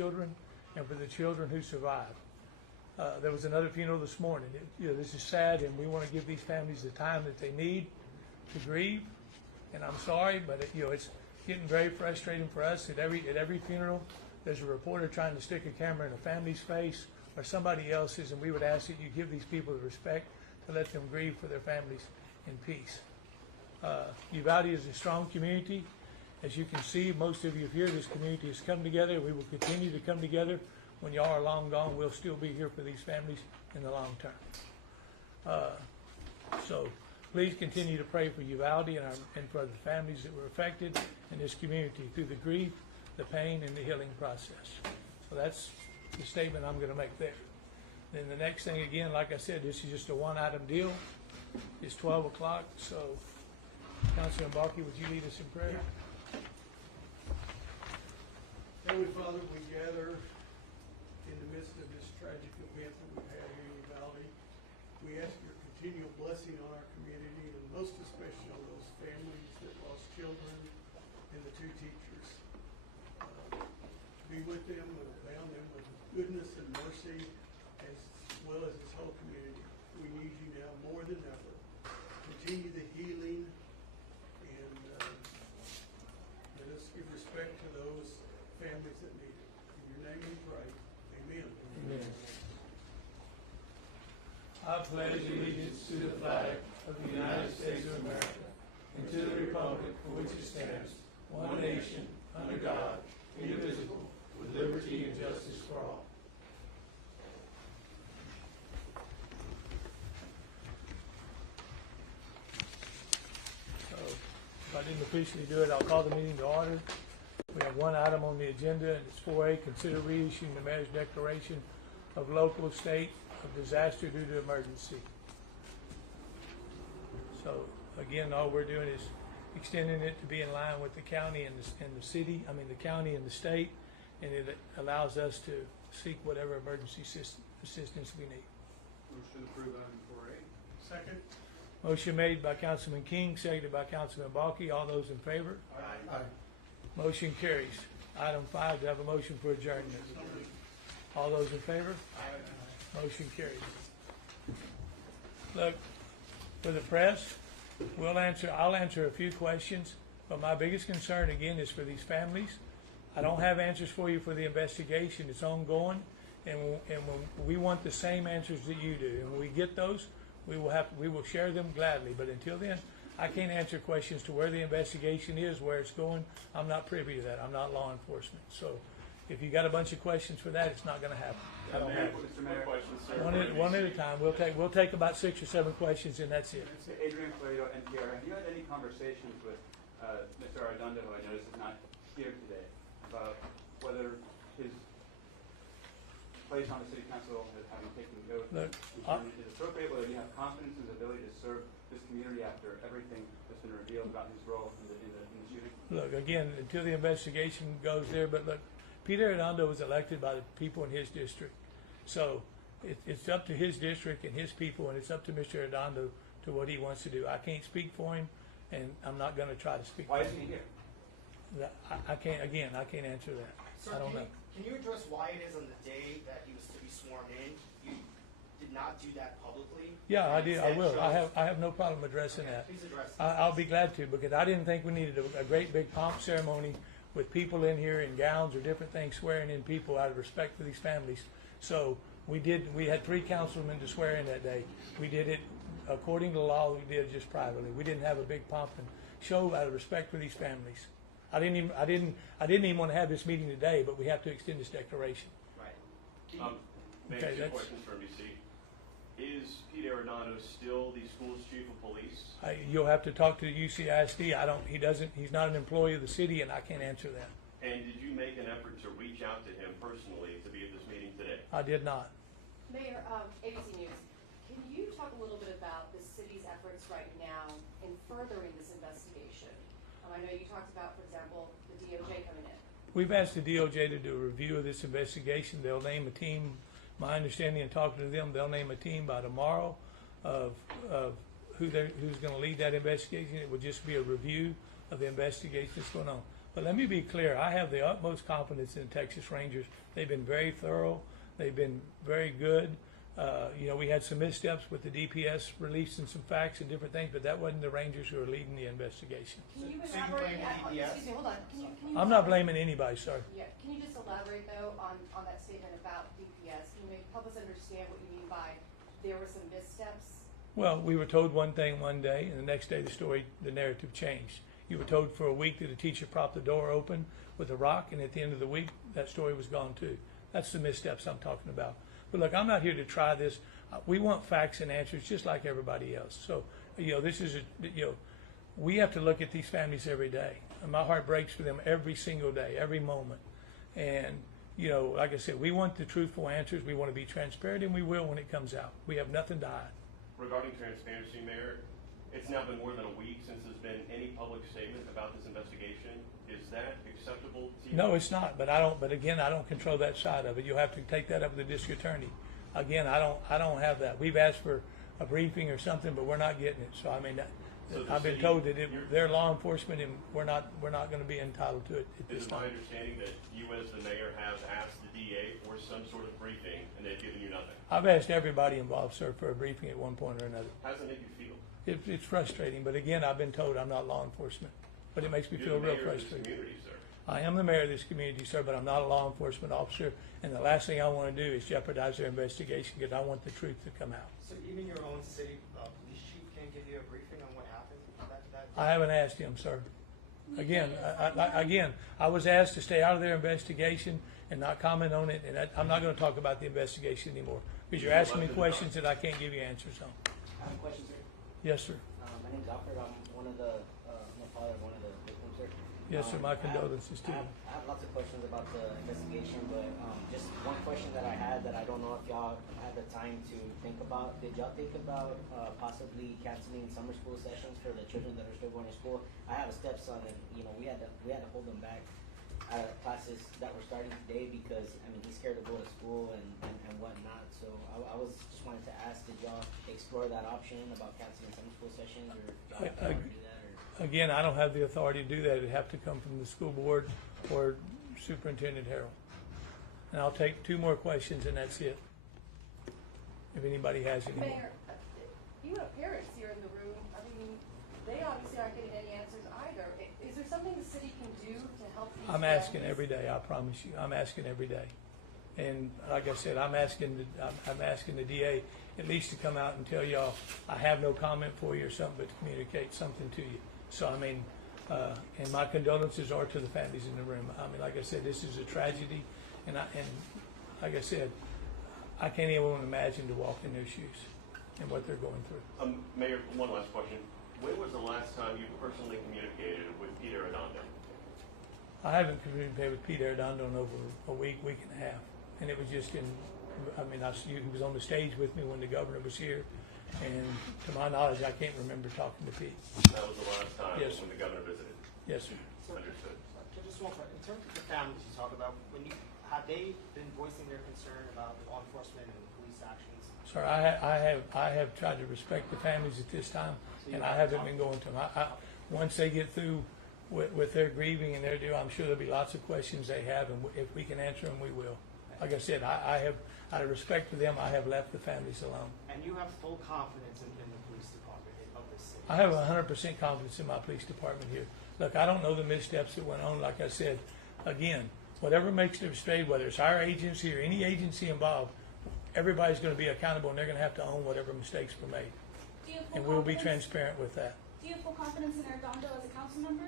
children and for the children who survived. There was another funeral this morning. This is sad, and we want to give these families the time that they need to grieve. And I'm sorry, but it's getting very frustrating for us. At every funeral, there's a reporter trying to stick a camera in a family's face or somebody else's, and we would ask that you give these people the respect to let them grieve for their families in peace. Uvalde is a strong community. As you can see, most of you here, this community has come together. We will continue to come together. When y'all are long gone, we'll still be here for these families in the long term. So please continue to pray for Uvalde and for the families that were affected in this community through the grief, the pain, and the healing process. So that's the statement I'm going to make there. Then the next thing, again, like I said, this is just a one-item deal. It's 12 o'clock, so Councilman Balke, would you lead us in prayer? Heavenly Father, we gather in the midst of this tragic event that we've had here in Uvalde. We ask your continual blessing on our community, and most especially on those families that lost children and the two teachers. Be with them and abound them with goodness and mercy, as well as this whole community. We need you now more than ever. Continue the healing, and let us give respect to those families that need it. In your name we pray. Amen. Amen. I pledge allegiance to the flag of the United States of America and to the republic for which it stands, one nation, under God, indivisible, with liberty and justice for all. So, if I didn't officially do it, I'll call the meeting to order. We have one item on the agenda, and it's 4A, consider reissuing the mayor's declaration of local state of disaster due to emergency. So again, all we're doing is extending it to be in line with the county and the city, the county and the state, and it allows us to seek whatever emergency assistance we need. Motion to approve item 4A. Second. Motion made by Councilman King, seconded by Councilman Balke. All those in favor? Aye. Motion carries. Item 5, do I have a motion for adjournment? All those in favor? Aye. Motion carries. Look, for the press, I'll answer a few questions, but my biggest concern again is for these families. I don't have answers for you for the investigation. It's ongoing, and we want the same answers that you do. And when we get those, we will share them gladly. But until then, I can't answer questions to where the investigation is, where it's going. I'm not privy to that. I'm not law enforcement. So if you got a bunch of questions for that, it's not going to happen. I don't have it. One at a time. We'll take about 6 or 7 questions, and that's it. Adrian Florido, NPR. Have you had any conversations with Mr. Arredondo, who I noticed is not here today, about whether his place on the city council has having taken the oath is appropriate, whether you have confidence in his ability to serve this community after everything that's been revealed about his role in the shooting? Look, again, until the investigation goes there, but look, Peter Arredondo was elected by the people in his district. So it's up to his district and his people, and it's up to Mr. Arredondo to what he wants to do. I can't speak for him, and I'm not going to try to speak for him. Why isn't he here? I can't answer that. Sir, I don't know. Can you address why it is on the day that he was to be sworn in, you did not do that publicly? Yeah, I did. I will. I have no problem addressing that. Please address I'll be glad to, because I didn't think we needed a great big pomp ceremony with people in here in gowns or different things swearing in people out of respect for these families. So we had 3 councilmen to swear in that day. We did it according to law. We did it just privately. We didn't have a big pomp and show out of respect for these families. I didn't even want to have this meeting today, but we have to extend this declaration. Right. Okay, two questions from you, see. Is Pete Arredondo still the school's chief of police? You'll have to talk to the UCISD. He's not an employee of the city, and I can't answer that. And did you make an effort to reach out to him personally to be at this meeting today? I did not. Mayor, ABC News, can you talk a little bit about the city's efforts right now in furthering this investigation? I know you talked about, for example, the DOJ coming in. We've asked the DOJ to do a review of this investigation. They'll name a team. My understanding in talking to them, they'll name a team by tomorrow of who's going to lead that investigation. It will just be a review of the investigation that's going on. But let me be clear, I have the utmost confidence in the Texas Rangers. They've been very thorough. They've been very good. We had some missteps with the DPS releasing some facts and different things, but that wasn't the Rangers who are leading the investigation. Can you So you elaborate? blame the DPS? Excuse me, hold on. Can you I'm not blaming anybody, sir. Yeah, can you just elaborate though on that statement about DPS? Can you help us understand what you mean by there were some missteps? Well, we were told one thing one day, and the next day the narrative changed. You were told for a week that a teacher propped the door open with a rock, and at the end of the week, that story was gone too. That's the missteps I'm talking about. But look, I'm not here to try this. We want facts and answers just like everybody else. So, this is we have to look at these families every day. And my heart breaks for them every single day, every moment. And, like I said, we want the truthful answers. We want to be transparent, and we will when it comes out. We have nothing to hide. Regarding transparency, Mayor, it's now been more than a week since there's been any public statement about this investigation. Is that acceptable to you? No, it's not, but again, I don't control that side of it. You'll have to take that up with the district attorney. Again, I don't have that. We've asked for a briefing or something, but we're not getting it. So, So the I've been city- told that they're law enforcement and we're not going to be entitled to it at Is this it my time. understanding that you as the mayor have asked the DA for some sort of briefing and they've given you nothing? I've asked everybody involved, sir, for a briefing at one point or another. How does it make you feel? It's frustrating, but again, I've been told I'm not law enforcement. But it makes me feel You're the real mayor of this frustrated. community, sir. I am the mayor of this community, sir, but I'm not a law enforcement officer. And the last thing I want to do is jeopardize their investigation because I want the truth to come out. So even your own city police chief can't give you a briefing on what happened that I haven't asked him, sir. Again, I was asked to stay out of their investigation and not comment on it, and I'm not going to talk about the investigation anymore because you're asking me questions that I can't give you answers on. I have a question, sir. Yes, sir. My name's Alfred. I'm one of the, my father, one of the victims, sir. Yes, sir. My I have- condolences to you. I have lots of questions about the investigation, but just one question that I had that I don't know if y'all had the time to think about. Did y'all think about possibly canceling summer school sessions for the children that are still going to school? I have a stepson, and we had to hold him back out of classes that were starting today because he's scared to go to school and whatnot. So I was just wanted to ask, did y'all explore that option about canceling summer school sessions, or y'all have to do that? Or? Again, I don't have the authority to do that. It'd have to come from the school board or Superintendent Harrell. And I'll take two more questions and that's it. If anybody has any more. Mayor, you have parents here in the room. They obviously aren't getting any answers either. Is there something the city can do to help these I'm asking families? every day, I promise you. I'm asking every day. And like I said, I'm asking the DA at least to come out and tell y'all, I have no comment for you or something, but to communicate something to you. So, and my condolences are to the families in the room. Like I said, this is a tragedy. And like I said, I can't even imagine to walk in their shoes and what they're going through. Mayor, one last question. When was the last time you personally communicated with Peter Arredondo? I haven't communicated with Pete Arredondo in over a week and a half. And it was just he was on the stage with me when the governor was here. And to my knowledge, I can't remember talking to Pete. That was the last time Yes. when the governor visited. Yes, sir. Understood. Just one question. In terms of the families you talk about, have they been voicing their concern about law enforcement and police actions? Sir, I have tried to respect the families at this time, and I haven't been going to them. Once they get through with their grieving and their due, I'm sure there'll be lots of questions they have, and if we can answer them, we will. Like I said, out of respect to them, I have left the families alone. And you have full confidence in the police department of this city? I have 100% confidence in my police department here. Look, I don't know the missteps that went on. Like I said, again, whatever makes them straight, whether it's our agency or any agency involved, everybody's going to be accountable, and they're going to have to own whatever mistakes were made. Do you have full And we'll be confidence? transparent with that. Do you have full confidence in Arredondo as a council member?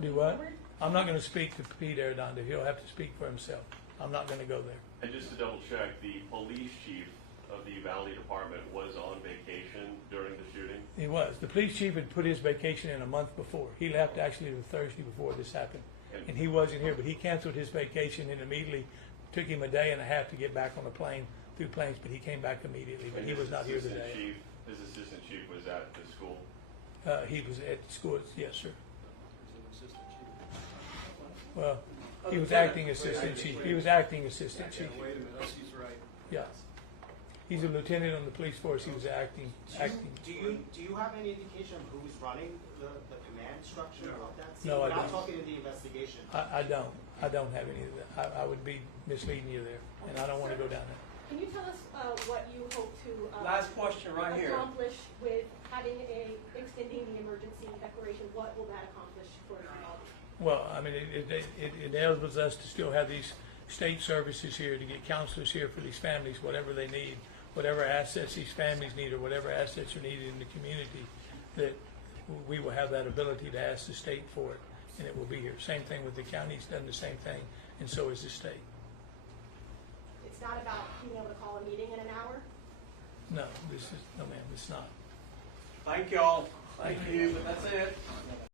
Do moving what? forward? I'm not going to speak to Pete Arredondo. He'll have to speak for himself. I'm not going to go there. And just to double check, the police chief of the Uvalde department was on vacation during the shooting? He was. The police chief had put his vacation in a month before. He left actually the Thursday before this happened. And he wasn't here, but he canceled his vacation and immediately took him a day and a half to get back on the plane through planes, but he came back immediately, but And he his was not here assistant today. His assistant chief was at the school? He was at the school, yes, sir. Well, he was acting assistant chief. He was acting assistant chief. Wait a minute, she's right. Yeah. He's a lieutenant on the police force. He was acting. Do you have any indication of who's running the command structure of that? See, No, I we're not don't. talking in the investigation. I don't. I don't have any of that. I would be misleading you there, and I don't want to go down there. Can you tell us what you hope to Last question right here. accomplish with extending the emergency declaration? What will that accomplish for Uvalde? Well, I mean, it enables us to still have these state services here, to get counselors here for these families, whatever they need, whatever assets these families need, or whatever assets are needed in the community, that we will have that ability to ask the state for it, and it will be here. Same thing with the county's done the same thing, and so is the state. It's not about being able to call a meeting in an hour? No, no, ma'am, it's not. Thank y'all. Thank you, but that's it.